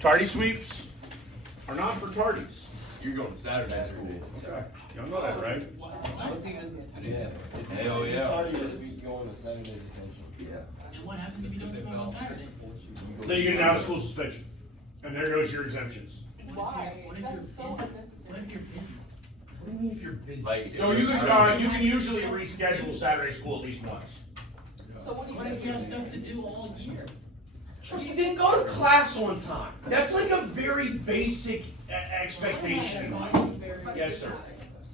Tardy sweeps are not for tardies. You're going to Saturday school. Okay. You don't know that, right? What's he gonna do? Yeah. Hell yeah. Tardy this week, going to Saturday detention. Yeah. And what happens if you don't show up on Saturday? Then you get an out-of-school suspension. And there goes your exemptions. Why? What if That's you're so busy? unnecessary. What if you're busy? What do you mean if you're busy? Like, No, you can usually reschedule Saturday school at least once. So what do you What if you have think? stuff to do all year? You didn't go to class on time. That's like a very basic expectation. Yes, sir.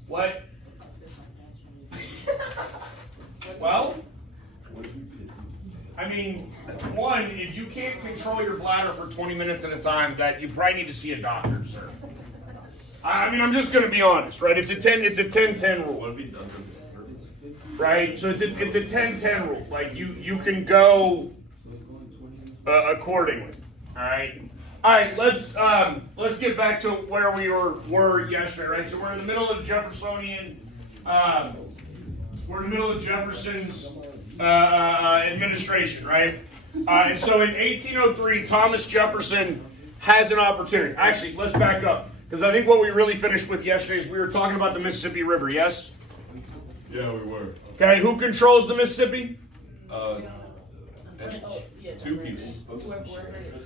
What? Well, I mean, one, if you can't control your bladder for 20 minutes at a time, that you probably need to see a doctor, sir. I mean, I'm just going to be honest, right? It's a 10-10 rule, right? So it's a 10-10 rule. Like you can go accordingly. All right. All right. Let's get back to where we were yesterday, right? So we're in the middle of Jeffersonian. We're in the middle of Jefferson's administration, right? And so in 1803, Thomas Jefferson has an opportunity. Actually, let's back up, because I think what we really finished with yesterday is we were talking about the Mississippi River, yes? Yeah, we were. Okay, who controls the Mississippi? Two people.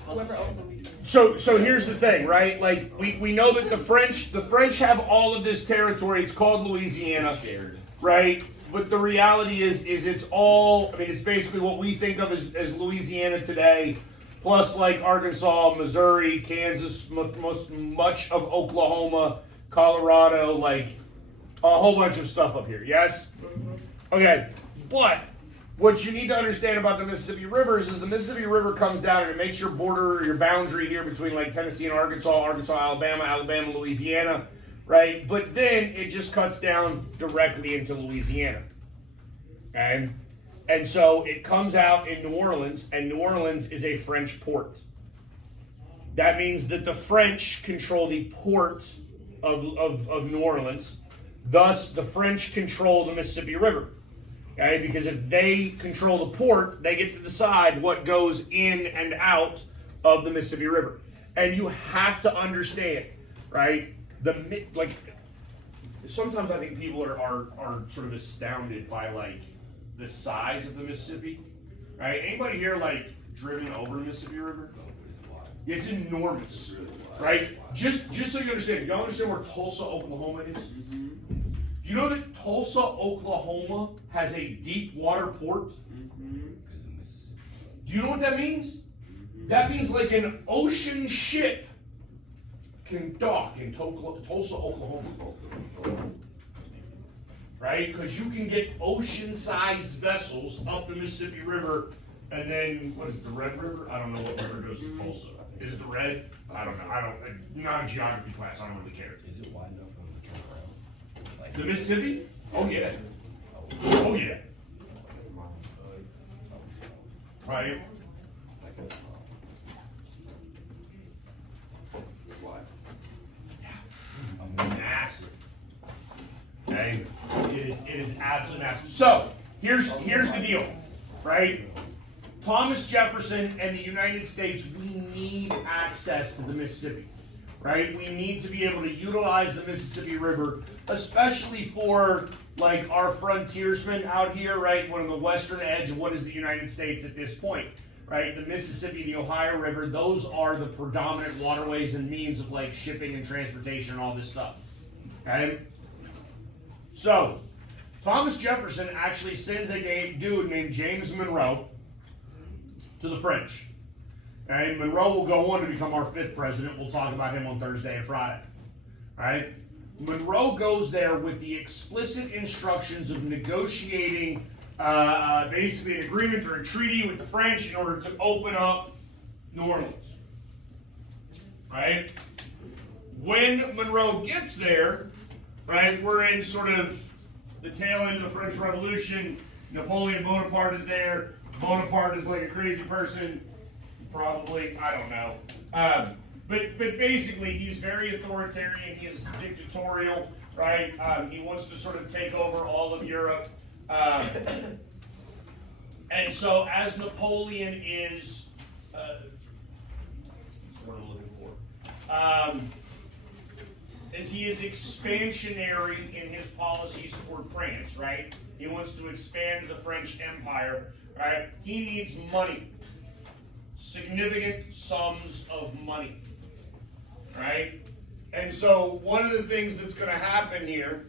Whoever owns Louisiana. So here's the thing, right? Like we know that the French have all of this territory. It's called Louisiana, Shared. right? But the reality is it's all, I mean, it's basically what we think of as Louisiana today, plus like Arkansas, Missouri, Kansas, much of Oklahoma, Colorado, like a whole bunch of stuff up here, yes? Okay, but what you need to understand about the Mississippi Rivers is the Mississippi River comes down and it makes your border, your boundary here between like Tennessee and Arkansas, Alabama, Louisiana, right? But then it just cuts down directly into Louisiana. Okay? And so it comes out in New Orleans, and New Orleans is a French port. That means that the French control the port of New Orleans. Thus, the French control the Mississippi River. Okay? Because if they control the port, they get to decide what goes in and out of the Mississippi River. And you have to understand, right? Sometimes I think people are sort of astounded by like the size of the Mississippi. Right? Anybody here like driven over the Mississippi River? It's enormous. Right? Just so you understand, y'all understand where Tulsa, Oklahoma is? Do you know that Tulsa, Oklahoma has a deep water port? Do you know what that means? That means like an ocean ship can dock in Tulsa, Oklahoma. Right? Because you can get ocean-sized vessels up the Mississippi River, and then, what is it, the Red River? I don't know what river goes to Tulsa. Is it the Red? I don't know. Not a geography class. I don't really care. Is it wide enough for them to turn around? Like, The Mississippi? Oh, yeah. Oh, yeah. Right? Massive. Okay? It is absolutely massive. So, here's the deal, right? Thomas Jefferson and the United States, we need access to the Mississippi, right? We need to be able to utilize the Mississippi River, especially for like our frontiersmen out here, right? One of the western edge of what is the United States at this point, right? The Mississippi, the Ohio River, those are the predominant waterways and means of like shipping and transportation and all this stuff. Okay? So, Thomas Jefferson actually sends a dude named James Monroe to the French. And Monroe will go on to become our 5th president. We'll talk about him on Thursday and Friday. All right? Monroe goes there with the explicit instructions of negotiating basically an agreement or a treaty with the French in order to open up New Orleans. Right? When Monroe gets there, right, we're in sort of the tail end of the French Revolution. Napoleon Bonaparte is there. Bonaparte is like a crazy person, probably, I don't know. But basically, he's very authoritarian, he is dictatorial, right? He wants to sort of take over all of Europe. And so as Napoleon is, what I'm looking is he is expansionary in his policies toward France, right? He wants to expand the French Empire, right? He needs money, significant sums of money, right? And so one of the things that's going to happen here,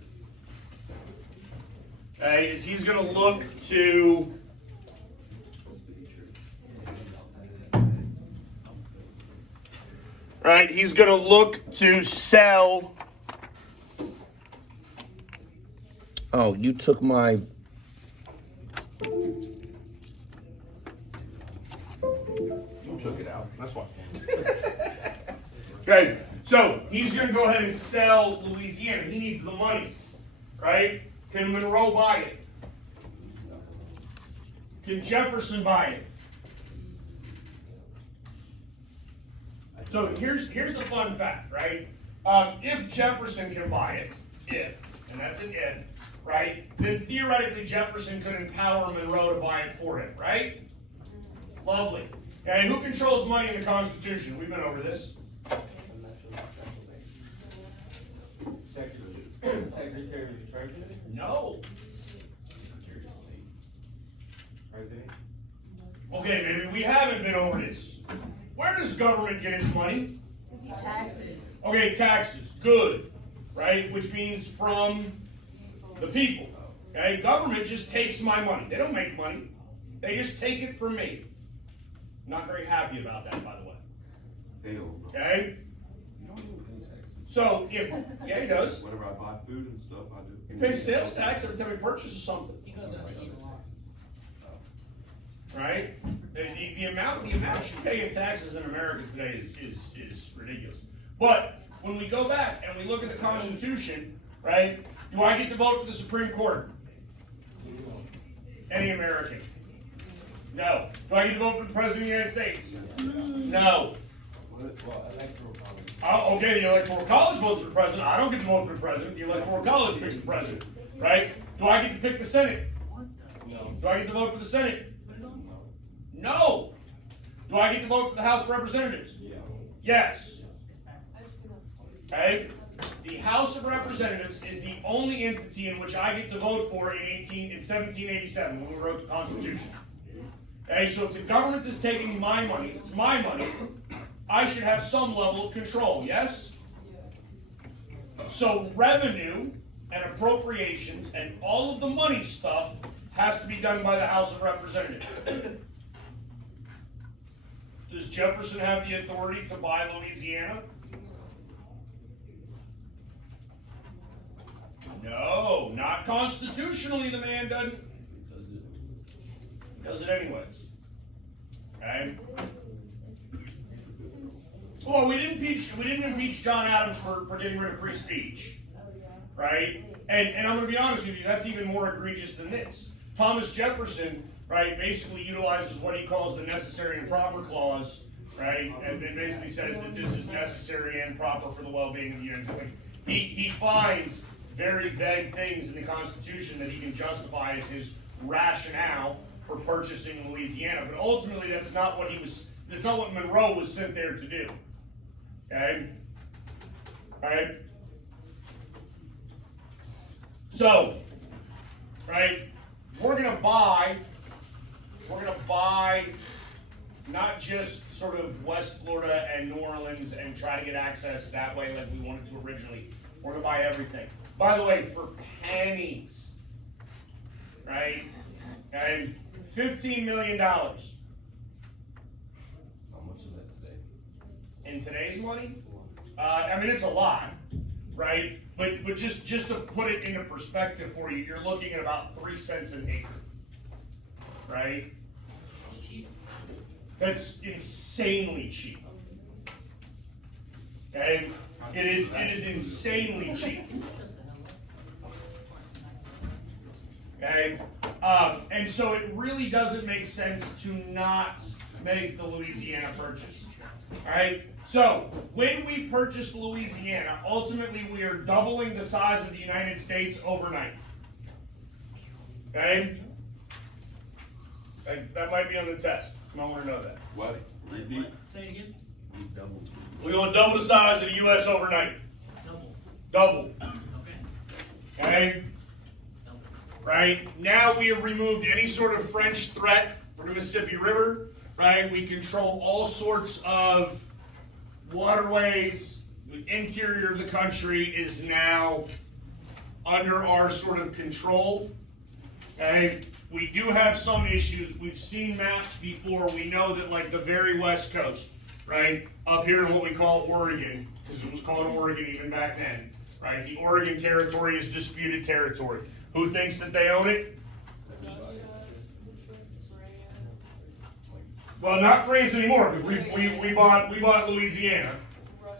is he's going to look to he's going to look to sell. Oh, you took my. You took it out. That's why. Okay, so he's going to go ahead and sell Louisiana. He needs the money, right? Can Monroe buy it? Can Jefferson buy it? So here's the fun fact, right? If Jefferson can buy it, and that's an if, right? Then theoretically Jefferson could empower Monroe to buy it for him, right? Lovely. And who controls money in the Constitution? We've been over this. Secretary of the Treasury? No. Secretary of State. President? Okay, maybe we haven't been over this. Where does government get its money? Taxes. Okay, taxes. Good. Right? Which means from the people. Okay? Government just takes my money. They don't make money. They just take it from me. Not very happy about that, by the way. They don't know. Okay? You don't even pay taxes. So, yeah, he does. Whenever I buy food and stuff, I do. He pays sales tax every time he purchases something. He goes out to eat a lot. Right? The amount you pay in taxes in America today is ridiculous. But when we go back and we look at the Constitution, right? Do I get to vote for the Supreme Court? Any American? No. Do I get to vote for the President of the United States? No. Well, electoral college. Oh, okay, the Electoral College votes for the President. I don't get to vote for the President. The Electoral College picks the President. Right? Do I get to pick the Senate? No. Do I get to vote for the Senate? Put it on. No. Do I get to vote for the House of Representatives? Yeah. Yes. Okay? The House of Representatives is the only entity in which I get to vote for in 1787 when we wrote the Constitution. Okay, so if the government is taking my money, it's my money, I should have some level of control, yes? So revenue and appropriations and all of the money stuff has to be done by the House of Representatives. Does Jefferson have the authority to buy Louisiana? No, not constitutionally the man doesn't. He does it anyways. Okay? Well, we didn't impeach John Adams for getting rid of free speech. Right? And I'm gonna be honest with you, that's even more egregious than this. Thomas Jefferson, right, basically utilizes what he calls the necessary and proper clause, right? And basically says that this is necessary and proper for the well-being of the United States. He finds very vague things in the Constitution that he can justify as his rationale for purchasing Louisiana. But ultimately that's not what Monroe was sent there to do. Okay? Alright? So, right, we're gonna buy not just sort of West Florida and New Orleans and try to get access that way like we wanted to originally. We're gonna buy everything. By the way, for pennies, right? And $15 million. How much is that today? In today's money, I mean, it's a lot, right? But just to put it into perspective for you, you're looking at about 3 cents an acre, right? It's cheap. That's insanely cheap. Okay? It is insanely cheap. Okay? And so it really doesn't make sense to not make the Louisiana purchase. Alright? So, when we purchase Louisiana, ultimately we are doubling the size of the United States overnight. Okay? That might be on the test. I want to know that. What? Repeat. Say it again. We're gonna double the size of the U.S. overnight. Double. Double. Okay. Okay? Double. Right? Now we have removed any sort of French threat from the Mississippi River. Right? We control all sorts of waterways. The interior of the country is now under our sort of control. Okay? We do have some issues. We've seen maps before. We know that like the very west coast, right? Up here in what we call Oregon, because it was called Oregon even back then, right? The Oregon Territory is disputed territory. Who thinks that they own it? Well, not France anymore, because we bought Louisiana,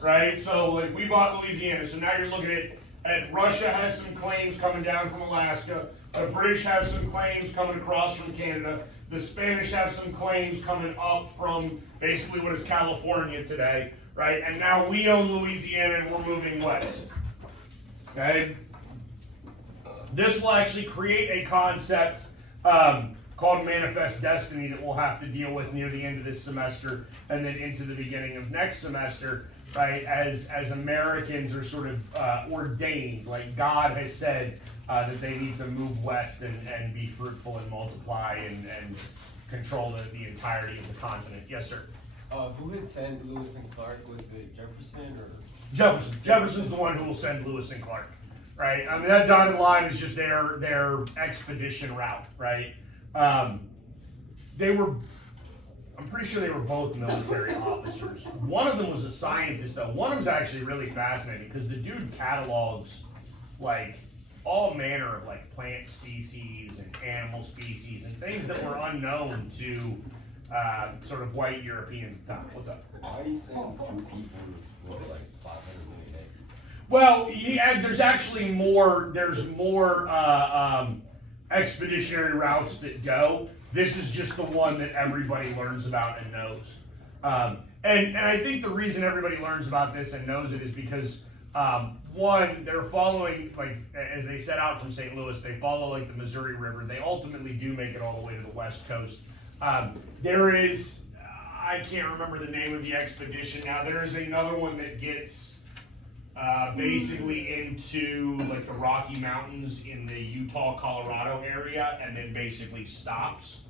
right? So like we bought Louisiana. So now you're looking at Russia has some claims coming down from Alaska. The British have some claims coming across from Canada. The Spanish have some claims coming up from basically what is California today, right? And now we own Louisiana and we're moving west. Okay? This will actually create a concept called manifest destiny that we'll have to deal with near the end of this semester and then into the beginning of next semester, right? As Americans are sort of ordained, like God has said that they need to move west and be fruitful and multiply and control the entirety of the continent. Yes, sir. Who had sent Lewis and Clark? Was it Jefferson or? Jefferson. Jefferson's the one who will send Lewis and Clark, right? I mean, that dotted line is just their expedition route, right? I'm pretty sure they were both military officers. One of them was a scientist, though. One of them's actually really fascinating because the dude catalogs like all manner of like plant species and animal species and things that were unknown to sort of white Europeans at the time. What's up? Why he sent 2 people to explore like 500 million acres? Well, there's actually more. There's more expeditionary routes that go. This is just the one that everybody learns about and knows. And I think the reason everybody learns about this and knows it is because one, they're following, like, as they set out from St. Louis, they follow like the Missouri River. They ultimately do make it all the way to the west coast. There is, I can't remember the name of the expedition now. There is another one that gets basically into like the Rocky Mountains in the Utah, Colorado area, and then basically stops.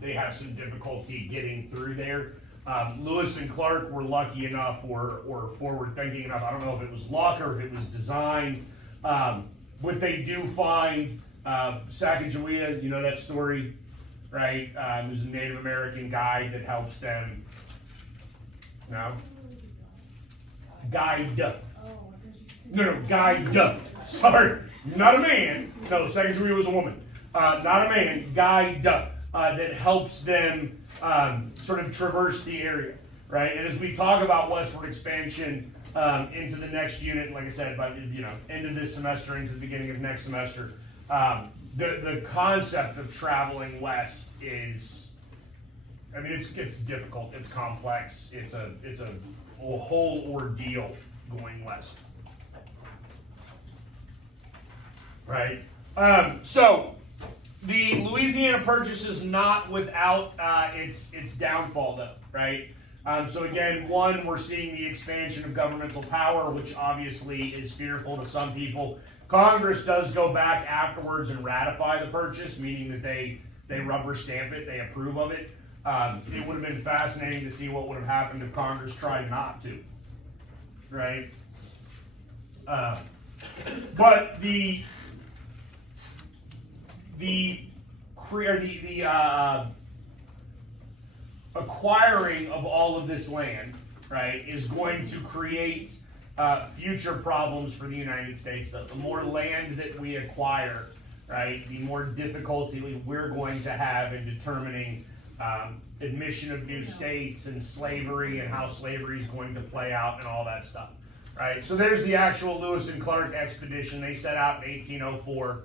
They have some difficulty getting through there. Lewis and Clark were lucky enough or forward thinking enough. I don't know if it was luck or if it was design. But they do find Sacagawea, you know that story, right? There's a Native American guide that helps them. No? Guide. No, guide. Sorry, not a man. No, Sacagawea was a woman. Not a man, guide that helps them sort of traverse the area, right? And as we talk about westward expansion into the next unit, like I said, by end of this semester into the beginning of next semester, the concept of traveling west is, I mean, it's difficult, it's complex, it's a whole ordeal going west, right? So the Louisiana Purchase is not without its downfall, though, right? So again, one, we're seeing the expansion of governmental power, which obviously is fearful to some people. Congress does go back afterwards and ratify the purchase, meaning that they rubber stamp it, they approve of it. It would have been fascinating to see what would have happened if Congress tried not to, right? But the acquiring of all of this land, right, is going to create future problems for the United States. The more land that we acquire, right, the more difficulty we're going to have in determining admission of new states and slavery and how slavery is going to play out and all that stuff, right? So there's the actual Lewis and Clark expedition. They set out in 1804.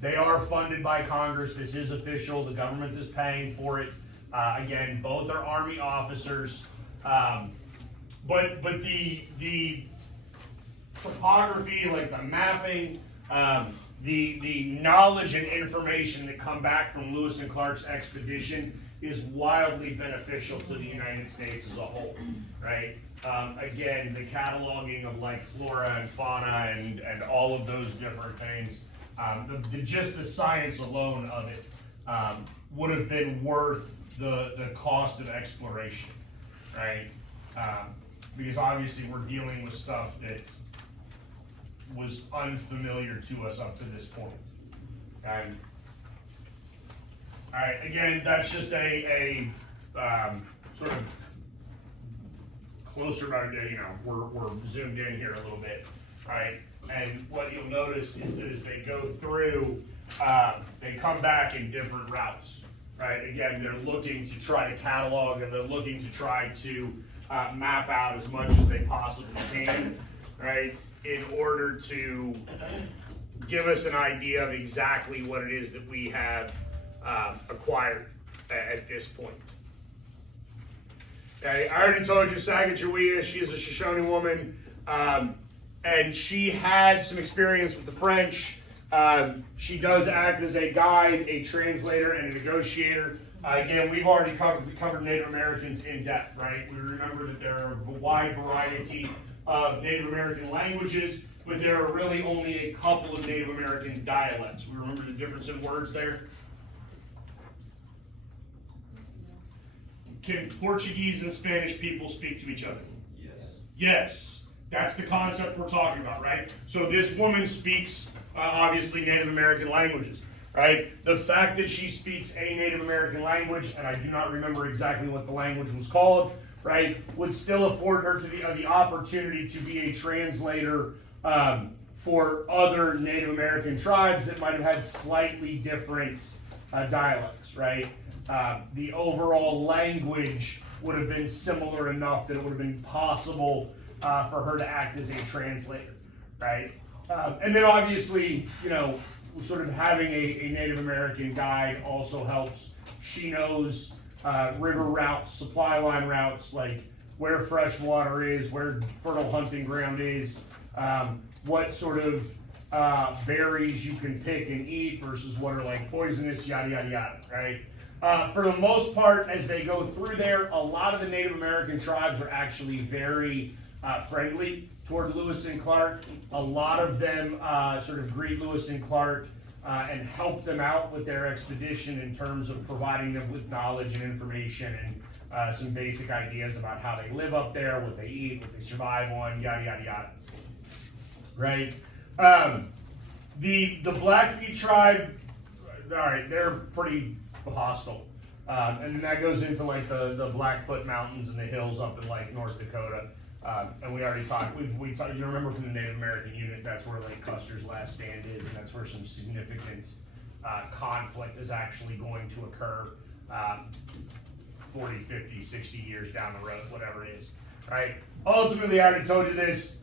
They are funded by Congress. This is official. The government is paying for it. Again, both are Army officers. But the topography, like the mapping, the knowledge and information that come back from Lewis and Clark's expedition is wildly beneficial to the United States as a whole, right? Again, the cataloging of like flora and fauna and all of those different things, just the science alone of it would have been worth the cost of exploration, right? Because obviously we're dealing with stuff that was unfamiliar to us up to this point. And all right, again, that's just a sort of closer, we're zoomed in here a little bit, right? And what you'll notice is that as they go through, they come back in different routes, right? Again, they're looking to try to catalog and they're looking to try to map out as much as they possibly can, right? In order to give us an idea of exactly what it is that we have acquired at this point. Okay, I already told you Sacagawea, she is a Shoshone woman, and she had some experience with the French. She does act as a guide, a translator, and a negotiator. Again, we've already covered Native Americans in depth, right? We remember that there are a wide variety of Native American languages, but there are really only a couple of Native American dialects. We remember the difference in words there. Can Portuguese and Spanish people speak to each other? Yes. Yes. That's the concept we're talking about, right? So this woman speaks, obviously, Native American languages, right? The fact that she speaks a Native American language, and I do not remember exactly what the language was called, right, would still afford her to the opportunity to be a translator for other Native American tribes that might have had slightly different dialects, right? The overall language would have been similar enough that it would have been possible for her to act as a translator, right? And then obviously, sort of having a Native American guide also helps. She knows river routes, supply line routes, like where fresh water is, where fertile hunting ground is, what sort of berries you can pick and eat versus what are like poisonous, yada, yada, yada, right? For the most part, as they go through there, a lot of the Native American tribes are actually very friendly toward Lewis and Clark. A lot of them sort of greet Lewis and Clark and help them out with their expedition in terms of providing them with knowledge and information and some basic ideas about how they live up there, what they eat, what they survive on, yada, yada, yada. Right? The Blackfeet tribe, all right, they're pretty hostile. And then that goes into like the Blackfoot Mountains and the hills up in like North Dakota. And we already talked, we talked, you remember from the Native American unit, that's where like Custer's last stand is, and that's where some significant conflict is actually going to occur 40, 50, 60 years down the road, whatever it is, right? Ultimately, I already told you this,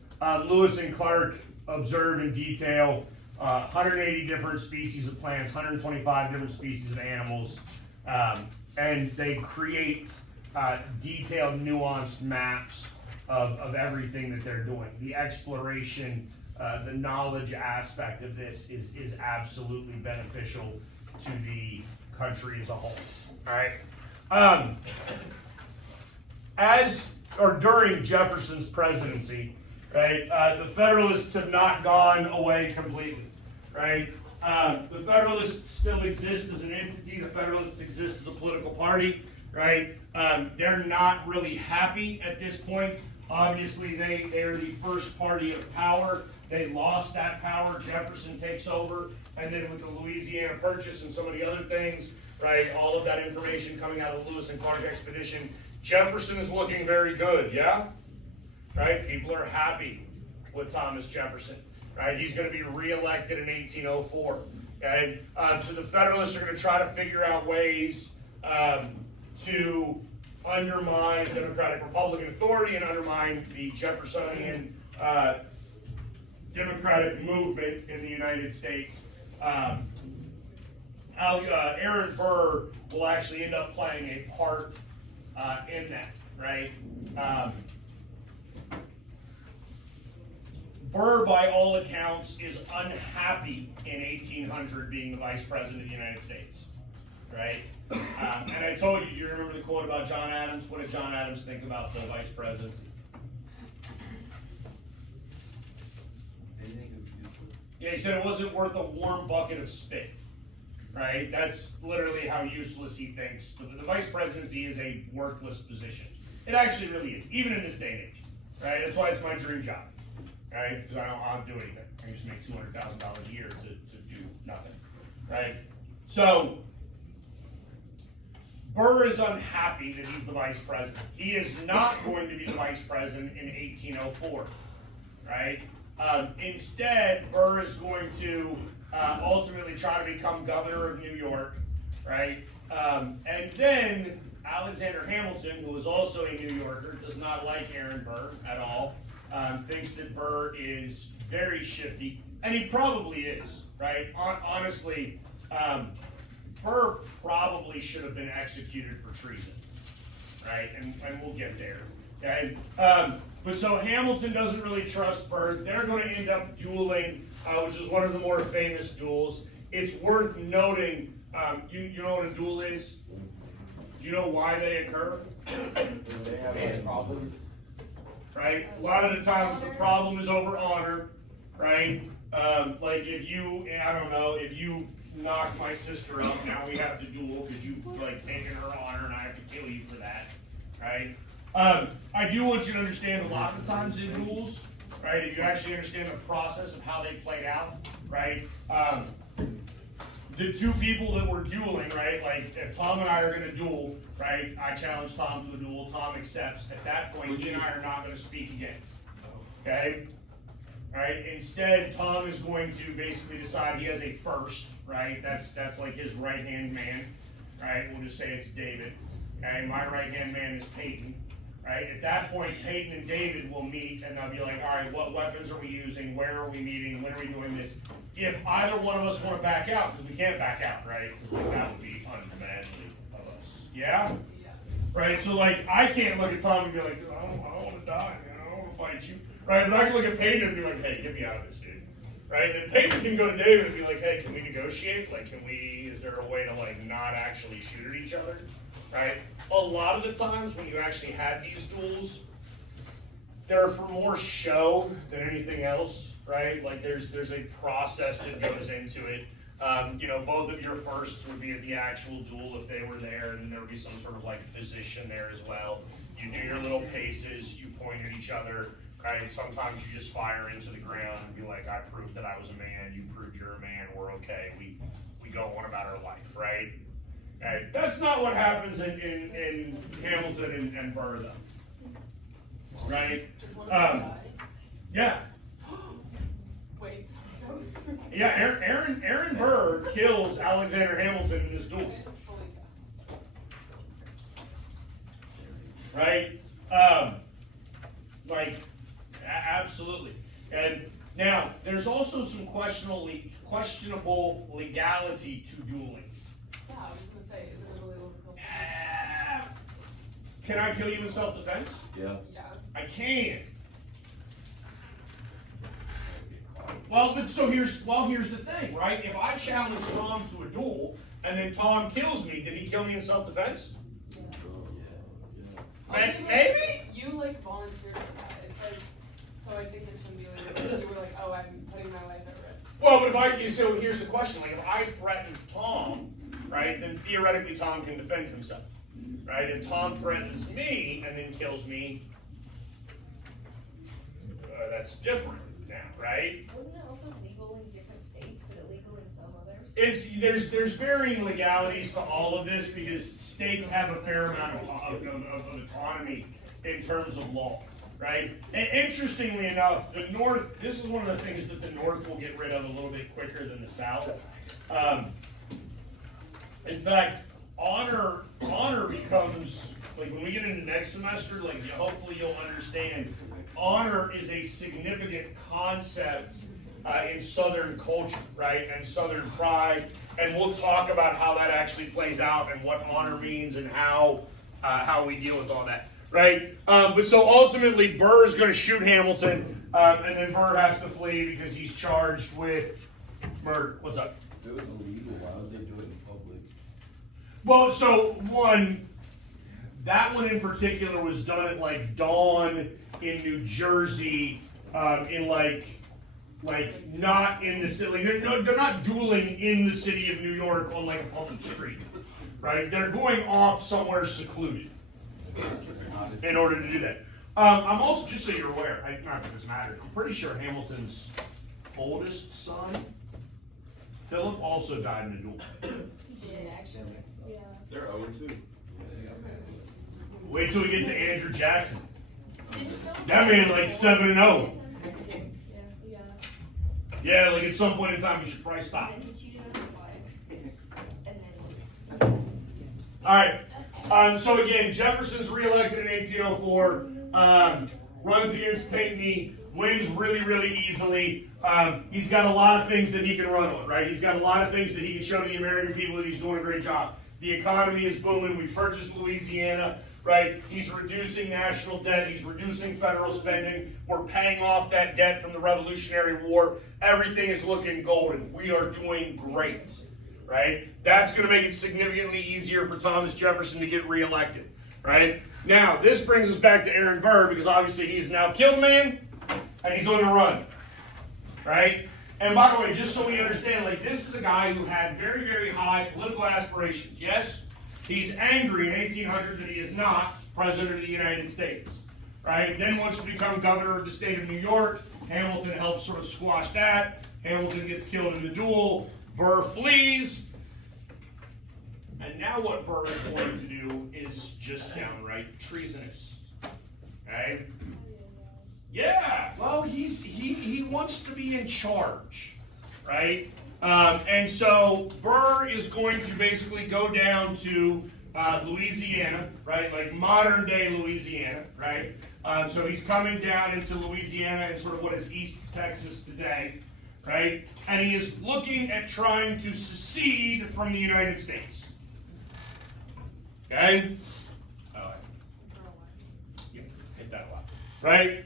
Lewis and Clark observe in detail 180 different species of plants, 125 different species of animals, and they create detailed, nuanced maps of everything that they're doing. The exploration, the knowledge aspect of this is absolutely beneficial to the country as a whole. All right. During Jefferson's presidency, right, the Federalists have not gone away completely, right? The Federalists still exist as an entity. The Federalists exist as a political party, right? They're not really happy at this point. Obviously, they're the first party of power. They lost that power. Jefferson takes over, and then with the Louisiana Purchase and some of the other things, right, all of that information coming out of the Lewis and Clark expedition, Jefferson is looking very good, yeah? Right? People are happy with Thomas Jefferson, right? He's going to be reelected in 1804, okay? So the Federalists are going to try to figure out ways to undermine Democratic Republican authority and undermine the Jeffersonian democratic movement in the United States. Aaron Burr will actually end up playing a part in that, right? Burr, by all accounts, is unhappy in 1800 being the Vice President of the United States, right? And I told you, you remember the quote about John Adams? What did John Adams think about the vice presidency? Anything is useless. Yeah, he said it wasn't worth a warm bucket of spit, right? That's literally how useless he thinks. The vice presidency is a worthless position. It actually really is, even in this day and age, right? That's why it's my dream job, right? Because I don't do anything. I just make $200,000 a year to do nothing, right? So, Burr is unhappy that he's the vice president. He is not going to be the vice president in 1804, right? Instead, Burr is going to ultimately try to become governor of New York, right? And then Alexander Hamilton, who is also a New Yorker, does not like Aaron Burr at all, thinks that Burr is very shifty, and he probably is, right? Honestly, Burr probably should have been executed for treason, right? And we'll get there, okay? But so Hamilton doesn't really trust Burr. They're going to end up dueling, which is one of the more famous duels. It's worth noting, you know what a duel is? Do you know why they occur? They have any problems? Right? A lot of the times the problem is over honor, right? Like if you, I don't know, if you knocked my sister up, now we have to duel because you've like taken her honor and I have to kill you for that, right? I do want you to understand a lot of the times in duels, right? If you actually understand the process of how they played out, right? The two people that were dueling, right? Like if Tom and I are going to duel, right? I challenge Tom to a duel. Tom accepts. At that point, he and I are not going to speak again. Okay? Right? Instead, Tom is going to basically decide he has a first, right? That's like his right-hand man, right? We'll just say it's David. Okay? My right-hand man is Peyton. Right? At that point, Peyton and David will meet and they'll be like, all right, what weapons are we using? Where are we meeting? When are we doing this? If either one of us want to back out, because we can't back out, right? Like, that would be unmanly of us. Yeah? Right? So, like, I can't look at Tom and be like, I don't want to die, man. I don't want to fight you. Right? But I can look at Peyton and be like, hey, get me out of this, dude. Right? And Peyton can go to David and be like, hey, can we negotiate? Like, is there a way to, like, not actually shoot at each other? Right? A lot of the times when you actually have these duels, they're for more show than anything else, right? Like there's a process that goes into it. You know, both of your firsts would be at the actual duel if they were there, and then there would be some sort of like physician there as well. You do your little paces, you point at each other, right? Sometimes you just fire into the ground and be like, I proved that I was a man, you proved you're a man, we're okay, we go on about our life, right? Okay. That's not what happens in Hamilton and Burr, though. Right? Yeah. Wait. Yeah, Aaron Burr kills Alexander Hamilton in this duel. Right? Like, absolutely. And now, there's also some questionable legality to dueling. Yeah, I was gonna say, is it illegal to kill someone? Can I kill you in self-defense? Yeah. Yeah. I can. Well, but so here's the thing, right? If I challenge Tom to a duel and then Tom kills me, did he kill me in self-defense? Maybe? You like volunteered for that. It says, so I think it shouldn't be illegal. You were like, oh, I'm putting my life at risk. Well, but so here's the question: like, if I threaten Tom, right, then theoretically Tom can defend himself, right? If Tom threatens me and then kills me, that's different now, right? Wasn't it also legal in different states, but illegal in some others? There's varying legalities to all of this because states have a fair amount of autonomy in terms of law, right? And interestingly enough, the North, this is one of the things that the North will get rid of a little bit quicker than the South. In fact, honor becomes, like when we get into next semester, like hopefully you'll understand, honor is a significant concept in Southern culture, right, and Southern pride, and we'll talk about how that actually plays out and what honor means and how we deal with all that, right? But so ultimately, Burr is going to shoot Hamilton, and then Burr has to flee because he's charged with murder. What's up? If it was illegal, why would they do it in public? Well, so one, that one in particular was done at like dawn in New Jersey, in like not in the city. They're not dueling in the city of New York on like a public street, right? They're going off somewhere secluded in order to do that. I'm also, just so you're aware, not that this matters, I'm pretty sure Hamilton's oldest son, Philip, also died in a duel. He did, actually, yeah. They're 0-2. Wait till we get to Andrew Jackson. Didn't Phil- That man like 7-0. Yeah. Yeah, like at some point in time, you should probably stop. And then he cheated on his wife. And then. Alright, so again, Jefferson's reelected in 1804, runs against Pinckney, wins really, really easily. He's got a lot of things that he can run on, right? He's got a lot of things that he can show to the American people that he's doing a great job. The economy is booming, we purchased Louisiana, right? He's reducing national debt, he's reducing federal spending, we're paying off that debt from the Revolutionary War. Everything is looking golden. We are doing great, right? That's going to make it significantly easier for Thomas Jefferson to get reelected, right? Now, this brings us back to Aaron Burr, because obviously he's now killed a man, and he's on the run, right? And by the way, just so we understand, like, this is a guy who had very, very high political aspirations. Yes, he's angry in 1800 that he is not president of the United States, right? Then wants to become governor of the state of New York. Hamilton helps sort of squash that. Hamilton gets killed in the duel. Burr flees. And now what Burr is going to do is just downright treasonous, okay? Yeah, well, he wants to be in charge, right? And so Burr is going to basically go down to Louisiana, right? Like modern day Louisiana, right? So he's coming down into Louisiana and sort of what is East Texas today, right? And he is looking at trying to secede from the United States. Okay? Oh, yeah, hit that a lot, right?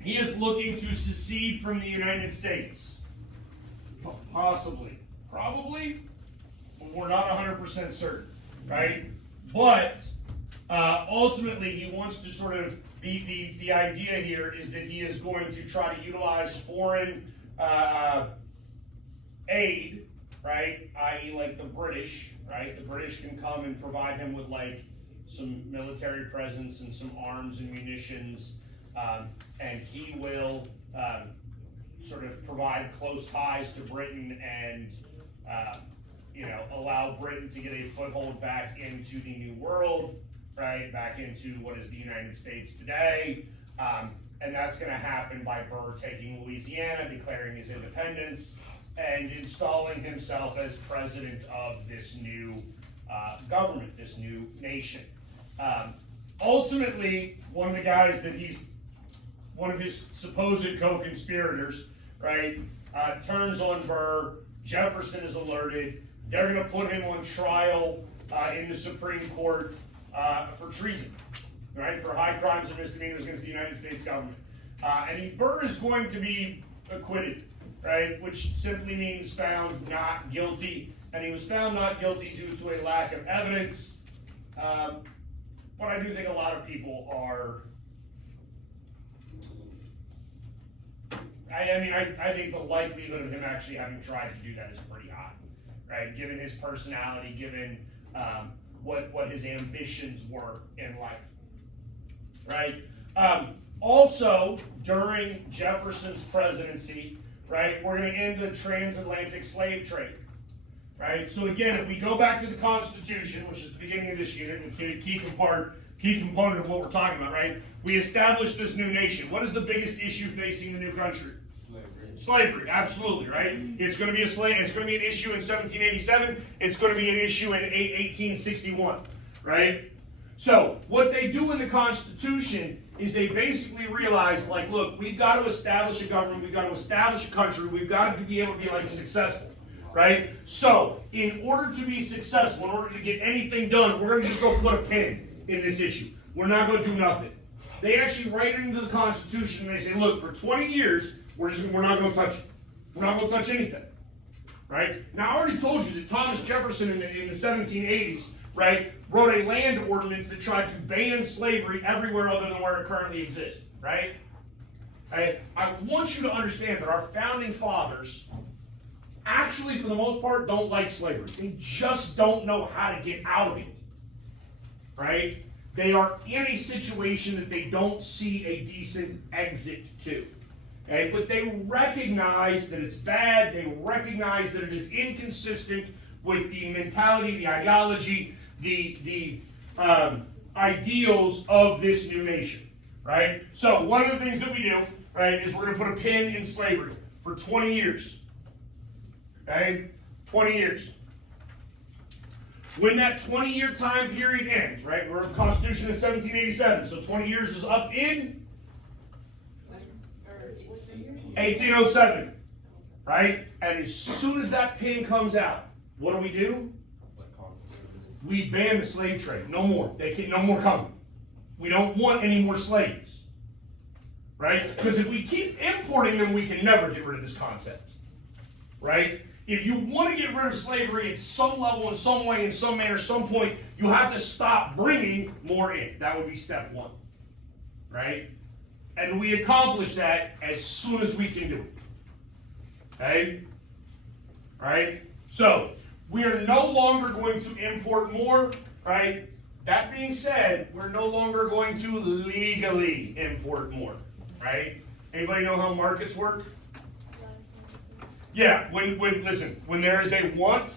He is looking to secede from the United States. Possibly. Probably. We're not 100% certain, right? But ultimately, he wants to sort of, the idea here is that he is going to try to utilize foreign aid, right? I.e. like the British, right? The British can come and provide him with like some military presence and some arms and munitions. And he will sort of provide close ties to Britain and, allow Britain to get a foothold back into the New World, right? Back into what is the United States today. And that's going to happen by Burr taking Louisiana, declaring his independence, and installing himself as president of this new government, this new nation. Ultimately, one of the guys that one of his supposed co-conspirators, right, turns on Burr. Jefferson is alerted. They're going to put him on trial in the Supreme Court for treason, right, for high crimes and misdemeanors against the United States government. And Burr is going to be acquitted, right, which simply means found not guilty. And he was found not guilty due to a lack of evidence. But I do think a lot of people are... I think the likelihood of him actually having tried to do that is pretty high, right? Given his personality, given what his ambitions were in life, right? Also, during Jefferson's presidency, right, we're going to end the transatlantic slave trade, right? So again, if we go back to the Constitution, which is the beginning of this unit, and key component of what we're talking about, right? We established this new nation. What is the biggest issue facing the new country? Slavery, absolutely, right? It's going to be it's going to be an issue in 1787. It's going to be an issue in 1861, right? So what they do in the Constitution is they basically realize, like, look, we've got to establish a government, we've got to establish a country, we've got to be able to be like successful, right? So in order to be successful, in order to get anything done, we're going to just go put a pin in this issue. We're not going to do nothing. They actually write it into the Constitution and they say, look, for 20 years, we're not going to touch it. We're not going to touch anything. right? Now, I already told you that Thomas Jefferson in the 1780s, right, wrote a land ordinance that tried to ban slavery everywhere other than where it currently exists, right? I want you to understand that our founding fathers actually, for the most part, don't like slavery. They just don't know how to get out of it, right? They are in a situation that they don't see a decent exit to. Okay? But they recognize that it's bad. They recognize that it is inconsistent with the mentality, the ideology, the ideals of this new nation. Right? So one of the things that we do, right, is we're going to put a pin in slavery for 20 years. Okay? 20 years. When that 20-year time period ends, right, we're in the Constitution in 1787, so 20 years is up in 1807, right? And as soon as that pin comes out, what do? We ban the slave trade. No more. No more coming. We don't want any more slaves, right? Because if we keep importing them, we can never get rid of this concept, right? If you want to get rid of slavery at some level, in some way, in some manner, some point, you have to stop bringing more in. That would be step one, right? And we accomplish that as soon as we can do it, okay? All right? So, we are no longer going to import more, right? That being said, we're no longer going to legally import more, right? Anybody know how markets work? Yeah, when there is a want,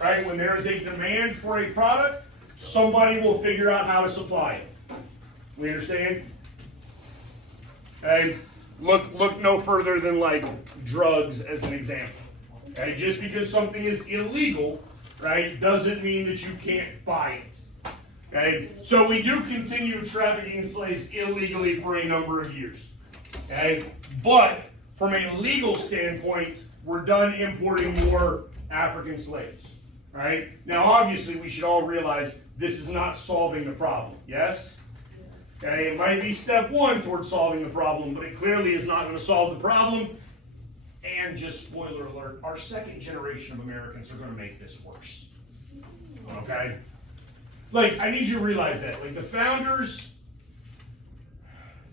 right? When there is a demand for a product, somebody will figure out how to supply it. We understand? Okay? Look no further than like drugs as an example. Okay? Just because something is illegal, right, doesn't mean that you can't buy it. Okay, so we do continue trafficking slaves illegally for a number of years. Okay, but from a legal standpoint, we're done importing more African slaves. Right? Now, obviously, we should all realize this is not solving the problem. Yes? Okay, it might be step one towards solving the problem, but it clearly is not going to solve the problem. And just spoiler alert, our second generation of Americans are going to make this worse. Okay? Like, I need you to realize that. Like, the founders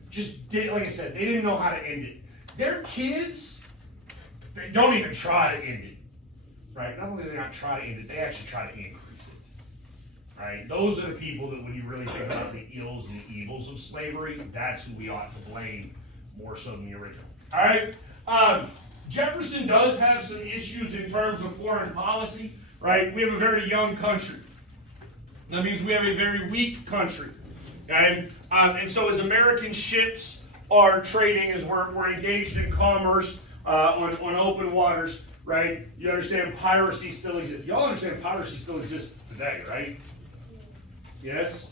just did, like I said, they didn't know how to end it. Their kids, they don't even try to end it. Right? Not only do they not try to end it, they actually try to increase it. Right? Those are the people that when you really think about the ills and the evils of slavery, that's who we ought to blame more so than the original. Alright? Jefferson does have some issues in terms of foreign policy. Right? We have a very young country. That means we have a very weak country. Okay? And so as American ships are trading, as we're engaged in commerce on open waters, right? You understand piracy still exists. Y'all understand piracy still exists today, right? Yes?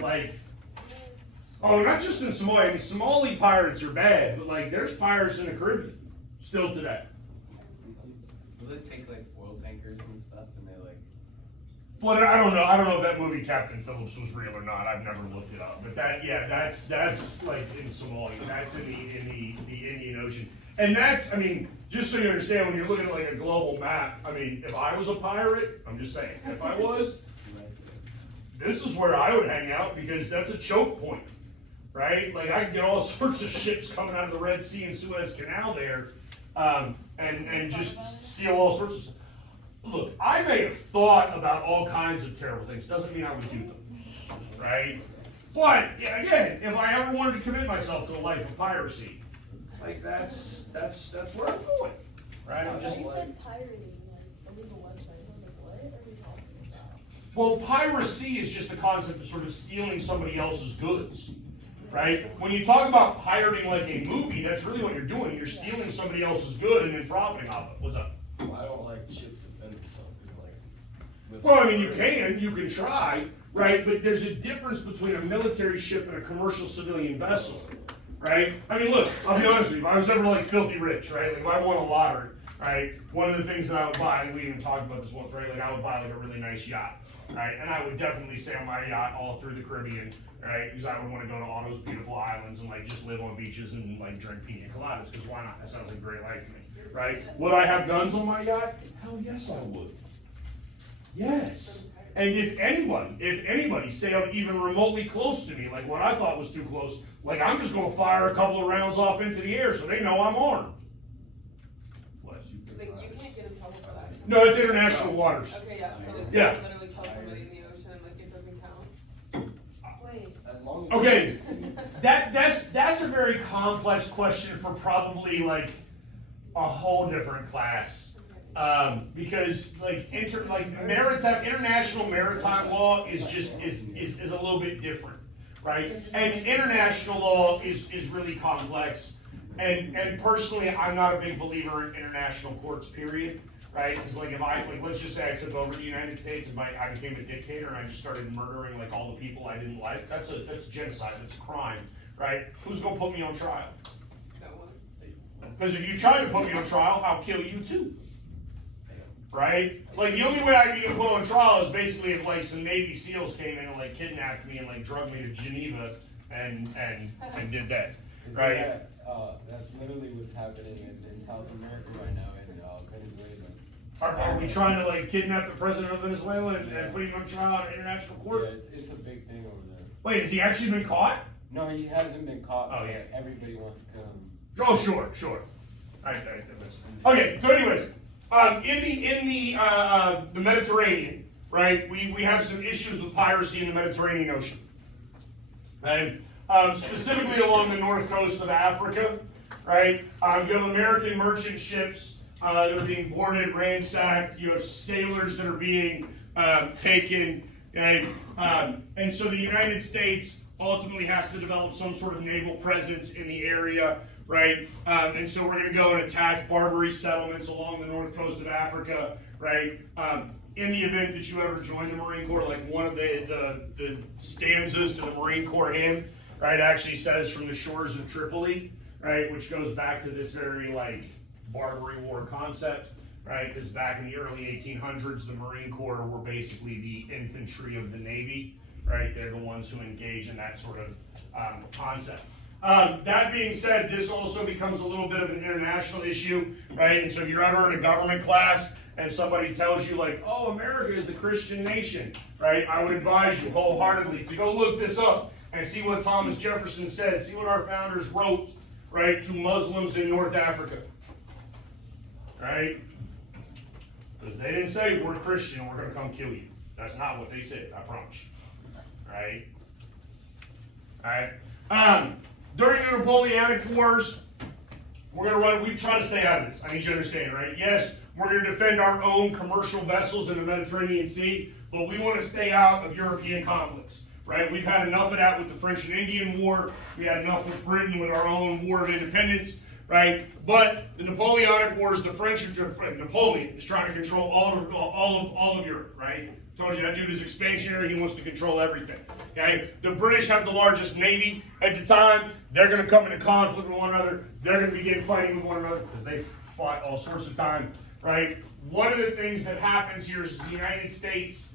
Like, oh, not just in Somalia. I mean, Somali pirates are bad, but like there's pirates in the Caribbean still today. Will they take like oil tankers and stuff and they like? Well, I don't know if that movie Captain Phillips was real or not. I've never looked it up. But that's like in Somalia. That's in the Indian Ocean. And that's, I mean, just so you understand, when you're looking at like a global map, I mean, if I was a pirate, I'm just saying, if I was, this is where I would hang out because that's a choke point, right? Like I could get all sorts of ships coming out of the Red Sea and Suez Canal there, and just steal all sorts of stuff. Look, I may have thought about all kinds of terrible things. Doesn't mean I would do them, right? But yeah, again, if I ever wanted to commit myself to a life of piracy, like that's where I'm going, right? I'm just You like, said pirating, like illegal websites. I was like, what are we talking about? well, piracy is just the concept of sort of stealing somebody else's goods, right? When you talk about pirating like a movie, that's really what you're doing. You're stealing somebody else's good and then profiting off it. What's up? Well, I don't like ships defend themselves, 'cause like. Well, I mean, you can try, right? But there's a difference between a military ship and a commercial civilian vessel, right? I mean, look, I'll be honest with you. If I was ever like filthy rich, right? Like if I won a lottery, right? One of the things that I would buy, and we even talked about this once, right? Like I would buy like a really nice yacht, right? And I would definitely sail my yacht all through the Caribbean, right? Because I would want to go to all those beautiful islands and like just live on beaches and like drink pina coladas. Because why not? That sounds like a great life to me, right? Would I have guns on my yacht? Hell yes, I would. Yes. And if anybody sailed even remotely close to me, like what I thought was too close, like I'm just gonna fire a couple of rounds off into the air so they know I'm armed. What? Like, you can't get in trouble for that. No, it's international waters. Okay, yeah, so like, Yeah. you can literally tell somebody in the ocean and like, it doesn't count. Wait, As long as. Okay, that's a very complex question for probably like a whole different class. Because like international maritime law is a little bit different, right? And international law is really complex. And personally, I'm not a big believer in international courts, period, right? Because like if let's just say I took over the United States and I became a dictator and I just started murdering like all the people I didn't like, that's genocide, that's a crime, right? Who's gonna put me on trial? No one. Because if you try to put me on trial, I'll kill you too. Right? Like the only way I can get put on trial is basically if like some Navy SEALs came in and like kidnapped me and like drugged me to Geneva and did that. Right? That's literally what's happening in South America right now, in Venezuela. Are we trying to like kidnap the president of Venezuela and put him on trial in international court? Yeah, it's a big thing over there. Wait, has he actually been caught? No, he hasn't been caught. Oh, but yeah. Everybody wants to kill him. Oh, sure. Okay, so anyways, in the Mediterranean, right? We have some issues with piracy in the Mediterranean Ocean, and specifically along the north coast of Africa, right? You have American merchant ships that are being boarded, ransacked. You have sailors that are being taken, and so the United States ultimately has to develop some sort of naval presence in the area, right? And so we're going to go and attack Barbary settlements along the north coast of Africa, right? In the event that you ever join the Marine Corps, like one of the stanzas to the Marine Corps hymn, right, actually says from the shores of Tripoli, right, which goes back to this very like Barbary war concept, right? Because back in the early 1800s, the Marine Corps were basically the infantry of the Navy, right? They're the ones who engage in that sort of concept. That being said, this also becomes a little bit of an international issue, right? And so if you're ever in a government class and somebody tells you like, oh, America is the Christian nation, right? I would advise you wholeheartedly to go look this up and see what Thomas Jefferson said, see what our founders wrote, right, to Muslims in North Africa, right? Because they didn't say we're Christian, we're going to come kill you. That's not what they said, I promise you. Right? Alright. During the Napoleonic Wars, we try to stay out of this. I need you to understand, right? Yes, we're going to defend our own commercial vessels in the Mediterranean Sea, but we want to stay out of European conflicts, right? We've had enough of that with the French and Indian War. We had enough with Britain with our own War of Independence, right? But the Napoleonic Wars, Napoleon is trying to control all of Europe, right? Told you that dude is expansionary. He wants to control everything. Okay, the British have the largest navy at the time. They're going to come into conflict with one another. They're going to begin fighting with one another because they fought all sorts of time. Right. One of the things that happens here is the United States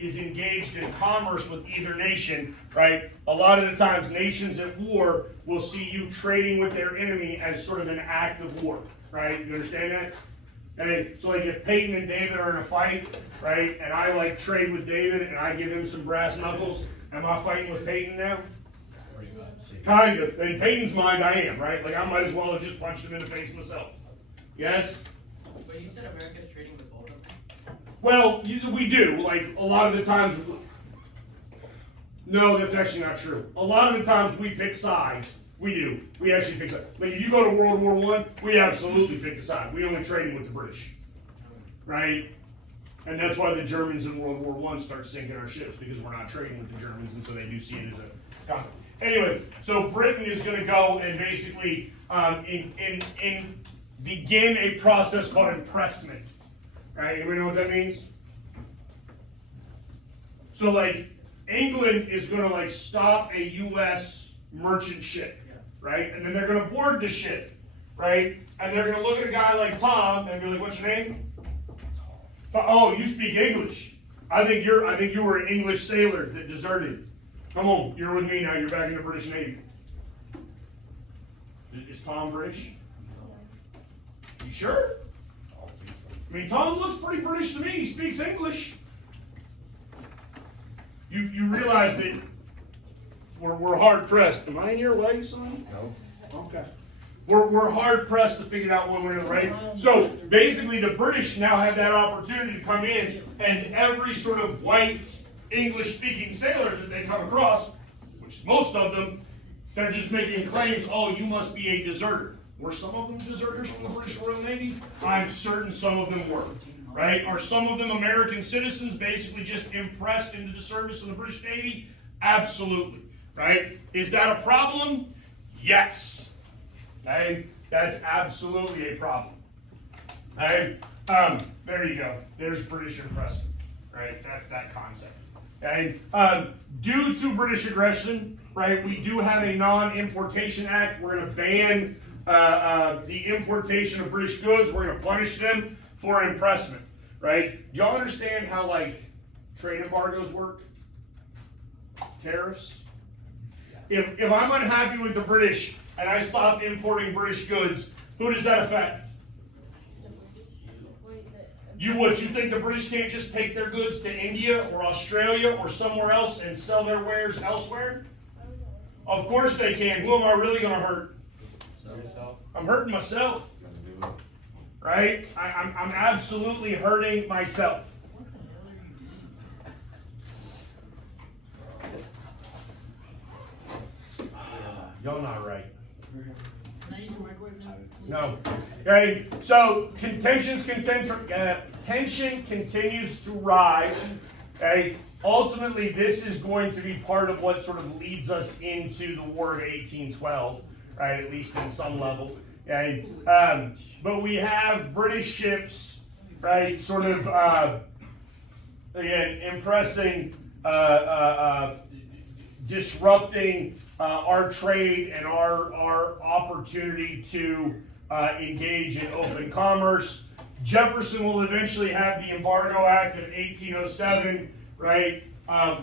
is engaged in commerce with either nation. Right. A lot of the times, nations at war will see you trading with their enemy as sort of an act of war. Right. You understand that? Okay, so like if Peyton and David are in a fight, right, and I like trade with David and I give him some brass knuckles, am I fighting with Peyton now? Kind of. In Peyton's mind, I am, right? Like I might as well have just punched him in the face myself. Yes? But you said America's trading with both of them? Well, we do. Like a lot of the times. No, that's actually not true. A lot of the times we pick sides. We do. We actually pick sides. Like if you go to World War I, we absolutely pick a side. We only trading with the British, right? And that's why the Germans in World War I start sinking our ships because we're not trading with the Germans, and so they do see it as a conflict. Anyway, so Britain is going to go and basically begin a process called impressment. Right? Anybody know what that means? So like England is going to like stop a U.S. merchant ship, right? And then they're going to board the ship, right? And they're gonna look at a guy like Tom and be like, "What's your name?" "Oh, you speak English. I think you were an English sailor that deserted. Come on, you're with me now. You're back in the British Navy." Is Tom British? You sure? I mean, Tom looks pretty British to me. He speaks English. You realize that we're hard pressed. Am I in your way, son? No. Okay. We're hard pressed to figure it out one way or the right. So basically, the British now have that opportunity to come in, and every sort of white English speaking sailor that they come across, which is most of them, they're just making claims. "Oh, you must be a deserter." Were some of them deserters from the British Royal Navy? I'm certain some of them were. Right? Are some of them American citizens basically just impressed into the service of the British Navy? Absolutely. Right? Is that a problem? Yes. Okay? That's absolutely a problem. Okay? There you go. There's British impressment. Right? That's that concept. Okay? Due to British aggression, right, we do have a Non-Importation Act. We're going to ban the importation of British goods. We're going to punish them for impressment. Right? Do y'all understand how, like, trade embargoes work? Tariffs? If I'm unhappy with the British and I stop importing British goods, who does that affect? You would. You think the British can't just take their goods to India or Australia or somewhere else and sell their wares elsewhere? Of course they can. Who am I really going to hurt? Yourself. I'm hurting myself. Right? I'm absolutely hurting myself. Y'all not right. Can I use the microwave now? No. Okay, so tension continues to rise. Okay, ultimately this is going to be part of what sort of leads us into the War of 1812, right? At least in some level. Okay, but we have British ships, right? Sort of again impressing, disrupting our trade and our opportunity to engage in open commerce. Jefferson will eventually have the Embargo Act of 1807, right?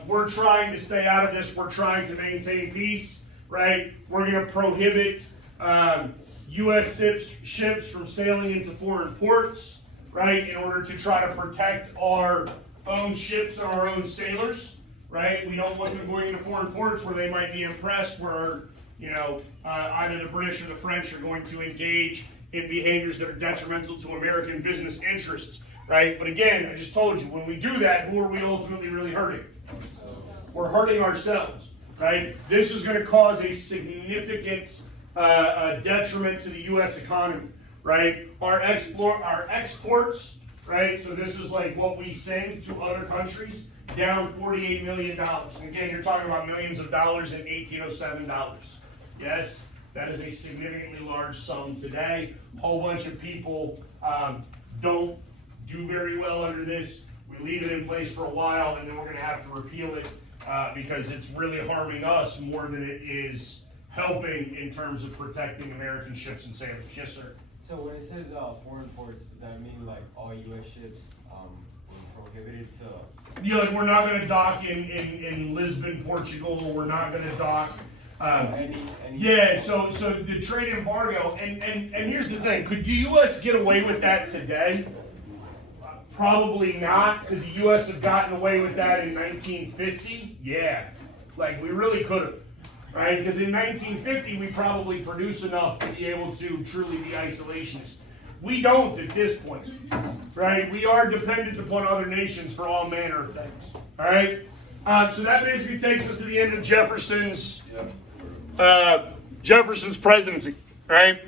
We're trying to stay out of this. We're trying to maintain peace, right? We're going to prohibit U.S. ships from sailing into foreign ports, right? In order to try to protect our own ships and our own sailors, right? We don't want them going into foreign ports where they might be impressed, where, you know, either the British or the French are going to engage in behaviors that are detrimental to American business interests, right? But again, I just told you, when we do that, who are we ultimately really hurting? We're hurting ourselves, right? This is going to cause a significant detriment to the U.S. economy, right? Our exports, right? So this is like what we send to other countries, down $48 million. And again, you're talking about millions of dollars in 1807 dollars. Yes, that is a significantly large sum today. A whole bunch of people don't do very well under this. We leave it in place for a while, and then we're going to have to repeal it because it's really harming us more than it is helping in terms of protecting American ships and sailors. Yes, sir. So when it says foreign ports, does that mean like all U.S. ships were prohibited to? Yeah, like we're not going to dock in Lisbon, Portugal. We're not going to dock. Any Yeah, so the trade embargo, and here's the thing: could the U.S. get away with that today? Probably not, because the U.S. have gotten away with that in 1950. Yeah, like we really could have. Right? Because in 1950, we probably produced enough to be able to truly be isolationist. We don't at this point, right? We are dependent upon other nations for all manner of things, all right? So that basically takes us to the end of Jefferson's presidency, all right?